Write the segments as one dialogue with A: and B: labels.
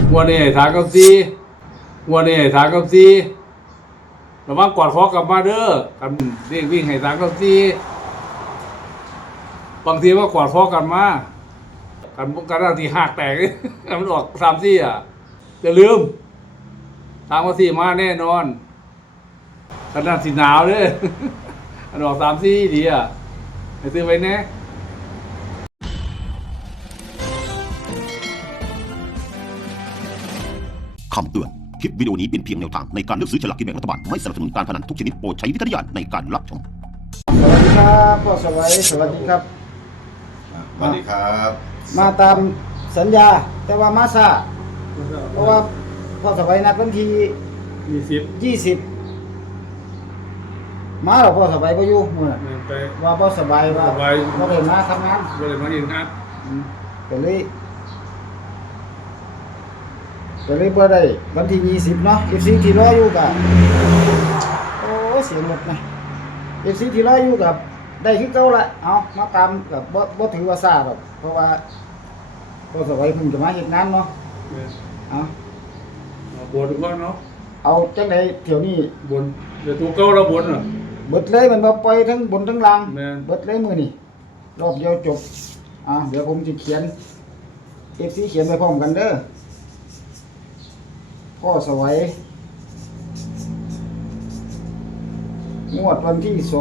A: วันนี้ถามกับซีวันนี้ถามกับซีระวังกอดคอกลับมาเด้อกันเรียกวิ่งให้ถามกับซีบางทีว่ากอดคอกันมากันบางทีหักแตกมันออกสามซี่อ่ะจะลืมถามกับซีมาแน่นอนขนาดสีหนาวเลยอันออกสามซี่ดีอ่ะให้ซื้อไว้แน่
B: คำเตือน คลิปวิดีโอนี้เป็นเพียงแนวทางในการเลือกซื้อฉลากกินแบ่งรัฐบาล ไม่สนับสนุนการพนันทุกชนิดโปรดใช้วิจารณญาณในการรับชม
C: สวัสดีครับพ่อสวัยสวัสดีครับ
D: สวัสดีครับ
C: มาตามสัญญาแต่ว่ามาซาเพราะว่าพ่อสวัยนัดวันที่20มาแล้วพ่อสวัยก็อยู่มื้อนั้น
A: ไป
C: ว่าพ่อสบายว่า
A: สบาย
C: บ่ได้มาทำงาน
A: บริมาเองครับ
C: ก็เลยบ่ได้วันที่20เนาะ FC ที่รออยู่ก็โอ้เสียงรถนะ FC ที่รออยู่กับได้คือเก่าละเอามาตามกับบ่ถือว่าซ่าหรอกเพราะว่าพ่อสวัยเพิ่งจะมาเฮ็ดงานเนาะเอา
A: บนก็เนาะ
C: เอาจังได๋เที่ยวนี้
A: บนเดี๋ยวตัวเก้าเราบนอ่ะ
C: เบิดเลยมันบ่ปล่อยทั้งบนทั้งล่าง
A: แม่น
C: เบิดเลยมื้อนี้รอบเดียวจบเดี๋ยวผมสิเขียน FC เขียนไปพร้อมกันเด้อพ่อสวัยงวดวันที่2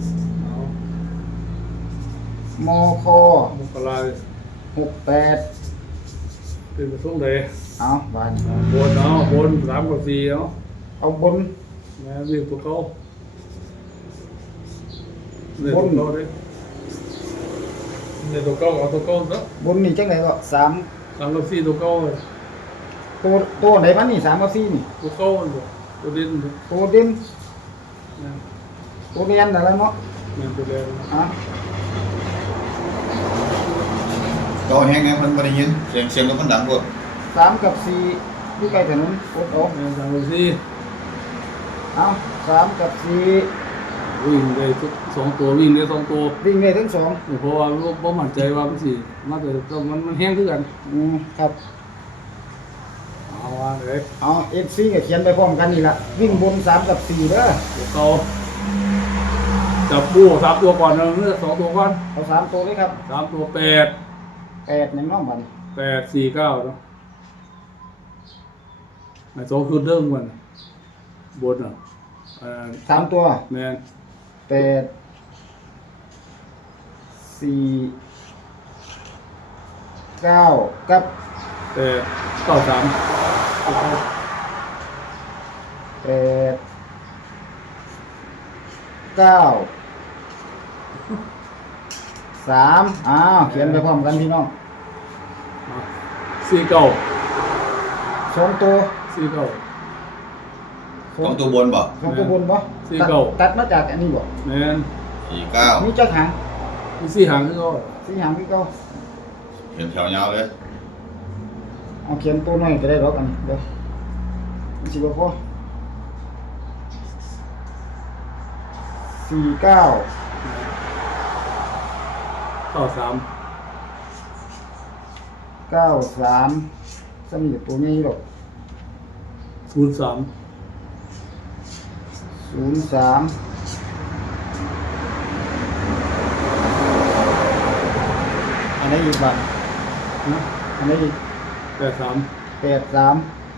C: มค
A: มกรา
C: 68
A: เป็นกระทรวงใด
C: เอาบาน
A: บนเนาะบน3 กับ 4เนาะ
C: เอาบน
A: แม่วิ่งตัวเก้าเนี่ยตัวเก้าเลยเนี่ยตัวเก้าเอาตัวเก้าซะ
C: บนนี่จังได๋ก็3
A: 3 กับ 4ตัวเก้าเลย
C: ตัวไหนมันนี่3กับ4นี่
A: ตัวเก้าเลยตัวดินเลย
C: ตัวเด่น
A: แม่น
C: ตัวเรียนนั่นแหละเนาะ
A: แม่นตัวแดง
C: อ่ะ
D: โตแห้งนะมันไม่ได้ยินเสียงรถมันดังกว่า
C: 3กับ4อยู่ใกล้ถนนโอ้โห
A: แม่น3 กับ
C: เอา3กับ4
A: 4วิ่งได้ทุก2ตัววิ่งได้2ตัว
C: วิ่งได้ทั้งสอง
A: เพราะว่าบ่มั่นใจว่ามันสิมาแต่มันแห้งคือกัน
C: ครับ
A: เอาว่าเลย
C: เอา FC ก็เขียนไปพร้อมกันนี่ล่ะวิ่งบน3กับ4เด้อ
A: ตัวเก้าจับปู3ตัวก่อนนะเลือก2ตัวก่อน
C: เอา3ตัวเลยครับ
A: 3ตัว8
C: 8ยังน้องบัดนี้
A: 8 4 9เนาะไอ้2คือเดิมกันบนอ่ะ
C: 3ตัว
A: แม่น
C: 8 4 9กับ
A: 8 9 3
C: 8 9 3เขียนไปพร้อมกันพี่น้อง
A: 4 9
C: 2ตัว
A: 4 9
D: ของตัวบนบ่
C: สองตัวบนบ่
A: สี่เก้า
C: ตัดมาจากอันนี้บ่
A: แม่น
D: 49
C: มีจักหาง
A: มี4หางคือเก่า
C: 4หางพี่เก่า
D: เห็นแถวยาวเลย
C: เอาเขียนตัวน้อยก็ได้ดอกอันนี้เด้อมันสิบ่พอ49
A: 93
C: 93สมีตัวนี้ดอก
A: 03
C: 03อันนี้อีกบัด
A: นะ
C: อันนี้อีก
A: 83
C: 83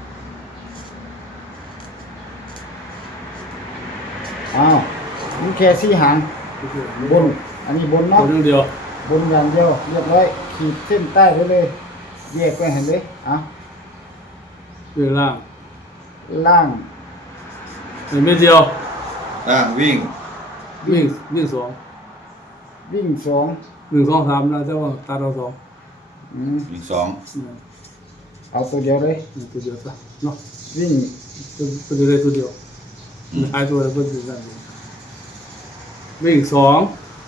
C: มีแค่4หางบน อันนี้บน
A: ตั
C: เนาะ
A: วนึงเดียว
C: บนอย่างเดียวเรียบร้อยขีดเส้นใต้ไว้เลยแยกไว้เห็นเลย
A: เรื่องล่าง
C: ล่าง
A: เป็นเม็ดเดียว
D: ล่างวิ่ง
A: วิ่ง2
C: วิ่ง2
A: 1 2 3นะแต่ว่าตัดเอา2
D: วิ่ง2
C: เอาตัวเดียวเลย
A: ตัวเดียวซะเนาะ
C: วิ่ง
A: ตัวเดียวเลยตัวเดียวหายตัวแล้วก็อยู่นั่นวิ่ง2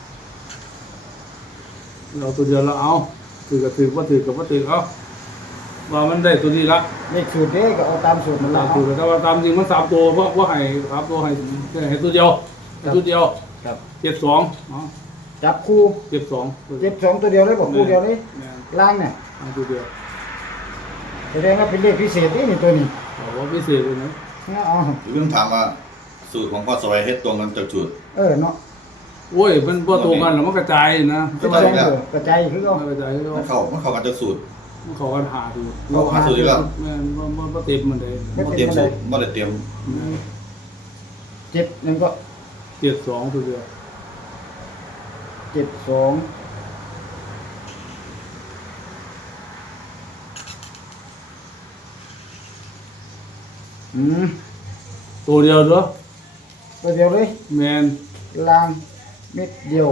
A: เราตัวเดียวแล้วเอาถือกับถือว่าถือกับว่าถือเอาว่ามันได้ตัวนี้ละ
C: เลขสูตรเด้ก็เอาตามสูตรมัน
A: ตา
C: ละ
A: มตัวแต่ว่าตามจริงมัน3ตัวเพราะว่าให้3ตัวให้ตัวเดียวตัวเดียว
C: ครับ
A: 72อ๋อ
C: จับคู่
A: 72
C: เจ็บ2ตัวเดียวเลยบอกคู่เดียวเลยล่างเนี่ย
A: ตัวเดียว
C: แสดงว่าเป็นเลขพิเศษนี่ตัวนี้
A: บอกว่าพิเศษเลยนะ
C: เอา
D: เรื่องถามว่าสูตรของพ่อสวัยเฮ็ดตรงกันจากสูตร
C: เนาะ
A: โอ้ยมันบ่ตรงกันหรอกมันกระจายนะ
C: กระจายกระจายคือเขา
A: มันกระจายก็
D: มันเข้ากันจากสูตร
A: มันเข้ากันหาดู
D: เข้าหาสูตรอีกแล้ว
A: แม่นมันบ่เต็มมันเลย
D: บ่เตรียมสูตรบ่ได้เตรียม
C: 7นั่นก็
A: 72ตัวเดียว
C: 72
A: ตัวเดียวเด้อ
C: ตัวเดียวเลย
A: แม่น
C: ลางเม็ดเดียว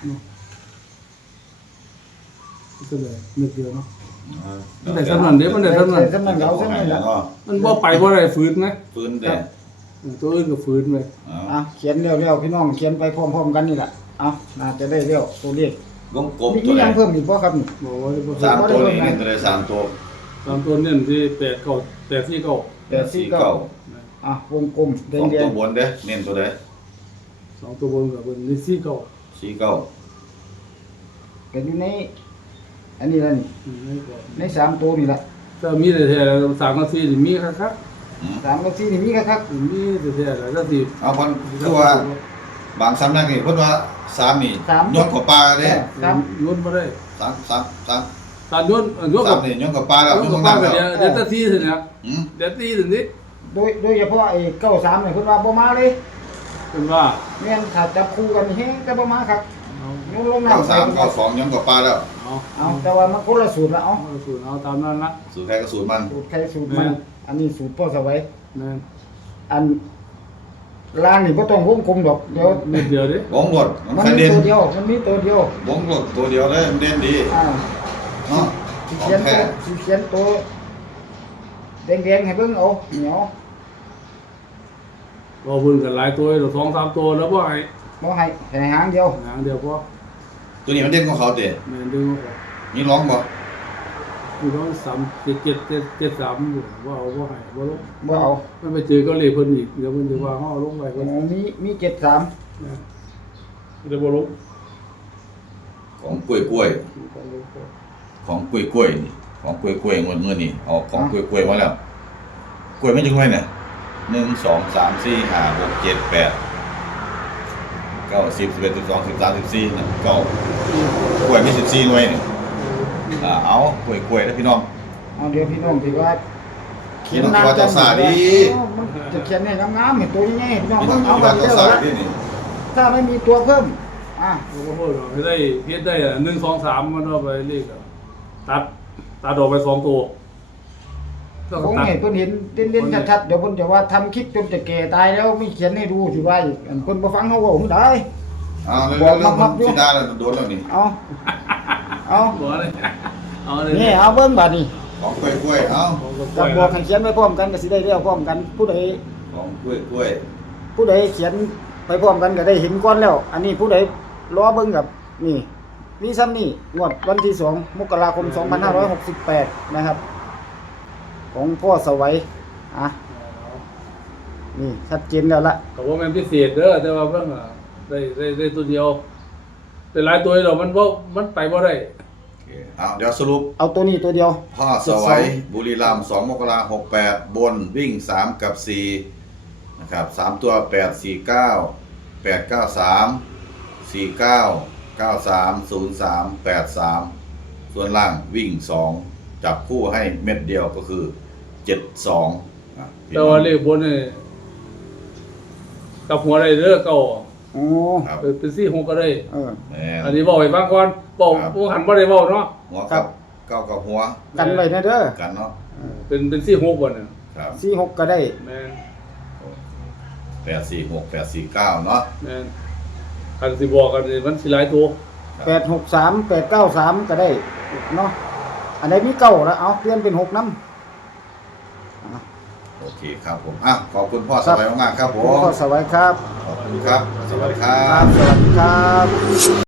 A: ตัวเดียวนิดเดียวเนาะมันได้สำนันเด้มันได้สำนัน
C: สำนันเราสำนันเรา
A: มันบ่ไปบ่ได้ฝืนไหม
D: ฟื้นแต่
A: ตัวอื่นก็ฝืนไป
C: เขียนเร็วๆพี่น้องเขียนไปพร้อมๆกันนี่แหละน่าจะได้เร็วตัวเลข
D: วงกลม
C: มี
D: ตัวไหน
C: ยังเพิ่มอีกบ่ครับนี่
A: บอกว่าจะบ่
D: สามตัวนี่เน้นตัวใดสามตัว
A: ตามตัวเน้นที่8 9 8 4 9
C: วงกลมแด
D: สอง
C: ง
D: ตัวบนเด้เน้นตัวใด
A: 2ตัวบนกับเป็น4 9
D: 49
C: ๆก็อยู่ในอันนี้ละนี่ใน3ตัวนี่ละ
A: ถ้ามีแต่แท้แล้ว3นาทีนี่มีคัก
C: 3กับ4นี่มีคัก
A: ๆมีแต่แท้แล้วก็สิ
D: เอาพันคือว่าบางสำนักนี่เพิ่นว่า3นี่ย้อนเข้าป่าเด้
A: โยนบ่ได้
D: 3
A: ตาโยนโยนกับ
D: 3นี่ย้อนเข้าป่าแล้ว
A: โย
D: ย้
A: น
D: อน
A: กั
D: เข้า
A: บ
D: น้ำ
A: ป้า
D: แล้ว
A: เดี๋ยวตาทีสิเนี่ย
D: หืม
A: เดี๋ยวตีสินี่
C: โดยเฉพาะไอ้93นี่เพิ่นว่าบ่มาเลย
A: เป็นว่า
C: แม่นถ้าจับคู่กันนี่แฮงแต่บ่มาครับ
A: เอา
C: ลงน้ำ
D: 93 92ย้อนเข้าป่าแล้ว
A: เอา
C: แต่ว่ามันคนละสูตรละ
A: สูตรเอาตามนั้นละ
D: สูตรใครก็สูตรมัน
C: สูตรใครสูตรมันอันนี้สูตรพ่อสวัย
A: นั่น
C: อันล่างนี่บ่ต้องวงกลมดอกเดี๋ยว
A: นิดเดียวดิ
D: วงรถมัน
C: มัน
D: ใคร
C: มี
D: เด่น
C: ตัวเดียวมันมีตัวเดียว
D: วงรถตัวเดียวเลยมันเด่นดี เนาะ
C: สิ
D: ขอ
C: เขีย
D: ง
C: น
D: แท้
C: สิเขียนตัวแดงๆให้เบิ่งเอาเหนียว
A: บ่เพิ่นกันหลายตัวเดี๋ยว2-3ตัวแล้วบ่ให้
C: บ่ให้หางเดียว
A: หางเดียวพอ
D: ตัวนี้มันเด่นของเขาเด้
A: แม่นดึงออก
D: มีร้องบ่
A: อยู่ต้อง3 7 ว่าเอาบ่ให้บ่ลง
C: บ่เอา
A: มันไปเจอก็เลยเพิ่นอีกเดี๋ยวเพิ่นสิว่าเฮาลงไปเพิ่น
C: มี73
A: นะเดี๋ยวบ่ลง
D: ของกล้วยๆของกล้วยๆนี่ของกล้วยๆงวดมื้อนี้เอาของกล้วยๆมาแล้วกล้วยมันจังได๋เนี่ย1 2 3 4 5 6 7 8 9 10 11 12 13 14นะ9กล้วยมี14หน่วยนี่เอากล้วยๆเด้อพี่น้อง
C: เอาเดี๋ยวพี่น้องสิว่า
D: พี่น้องว่าเจ้าสาดี
C: มันจะเขียนให้งามๆให้ตัวใหญ่ๆพี่น้อง
D: พี่น้อง
C: เอา
D: คิด
C: แบ
D: ว่า
C: บ
D: เจ้า
C: เดียว
D: สา
C: ละ
D: ดีนี่
C: ถ้าไม่มีตัวเพิ่ม
A: บ่พูดหรอกให้ได้เฮ็ดได้1 2 3มันเอาไปเลขตัดออกไป2ตัวก็
C: คง
A: ตัด
C: ให้เพิ่นเห็นเด่นๆชัดๆเดี๋ยวเพิ่นจะว่าทำคลิปจนจะแก่ตายแล้วไม่เขียนให้ดูสิว่าอีกอันเพิ่นบ่ฟังเฮาเว้าได้
D: เอาเรื่องมันสิดาแล้วโดนแล้วนี่
C: เอา
A: บ่เลยเอาเลย
C: นี่เอาเบิ่งบัดนี้
D: ของกล้วยๆเอา
C: จะบอกให้เขียนไว้พร้อมกันก็สิได้เรียกพร้อมกัน ผู้ใด
D: ของกล้วย
C: ผู้ใดเขียนไปพร้อมกันก็ได้เห็นก่อนแล้ว อันนี้ผู้ใดรอเบิ่งกับนี่มีซ้ำนี่งวดวันที่2มกราคม2568นะครับ ของพ่อสวัยนี่ชัดเจนแล้วล่ะ
A: ก็บ่แม่นพิเศษเด้อแต่ว่าเพิ่นได้ตัวเดียวแต่หลายตัวแล้วมันไปบ่ได้
D: ๆเอาเดี๋ยวสรุป
C: เอาตัวนี้ตัวเดียว
D: พ่อสวัยบุรีรัมย์2 มกราคม 68 บนวิ่ง 3 กับ 4 นะครับ 3 ตัว 8 4 9 8 9 3 4 9 9 3 0 3 8 3 ส่วนล่างวิ่ง 2 จับคู่ให้เม็ดเดียวก็คือ 7 2พี่
A: แต่
D: น้อง
A: ว่าเลขบนนี่กลับหัวได้เด้อเก่า
C: โอ้
D: ครับ
A: เป็น4 6ก็ได้
D: แหม่
A: อันนี้บอกให้ฟังก่อนบอกบ่หันบ่ได้เว้าเนาะ
D: หัวกับเก้ากับหัว
C: กันไว้นะเด้อ
D: กันเนาะ
A: เป็น4 6บ่เนี่ย
D: ครับ
C: 46ก็ได้
A: แม่น
D: 8 4 6 8 4 9 เนาะ
A: แม่นคันสิบอกกันนี่มันสิหลายตัว
C: 863 893ก็ได้เนาะอันใดมีเก้าแล้วเอาเปลี่ยนเป็น6นำ
D: โอเคครับผมขอบคุณพ่อสบายมากๆครับผม
C: พ่อสวัยครับ
D: ขอบคุณครับ สวัสดีครั
C: ครับ บสวัสดีครับ